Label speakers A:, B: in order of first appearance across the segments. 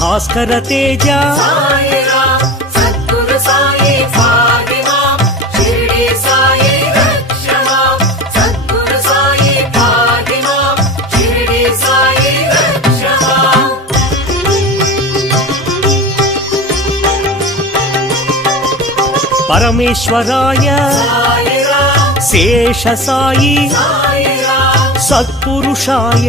A: Bhaskara Teja. పరమేశ్వరాయ
B: Seshasai
A: సత్పురుషాయ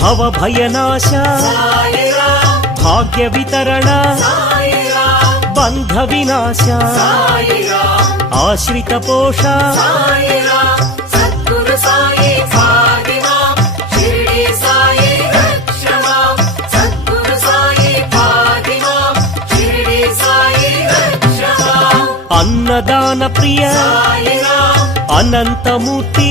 B: भवभयनाश
A: भाग्यवितरण
B: बन्धविनाश
A: आश्रितपोषा अन्नदानप्रिय
B: अनन्तमूर्ति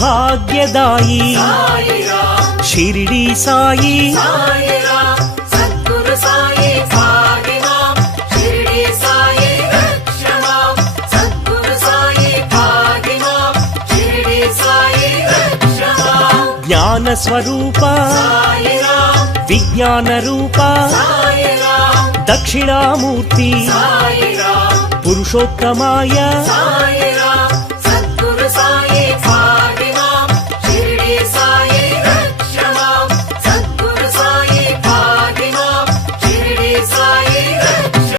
A: భాగ్యదాయి Shirdi Sai జ్ఞానస్వరూప.
B: విజ్ఞానరూప.
A: Dakshinamurthy. పురుషోత్తమాయ.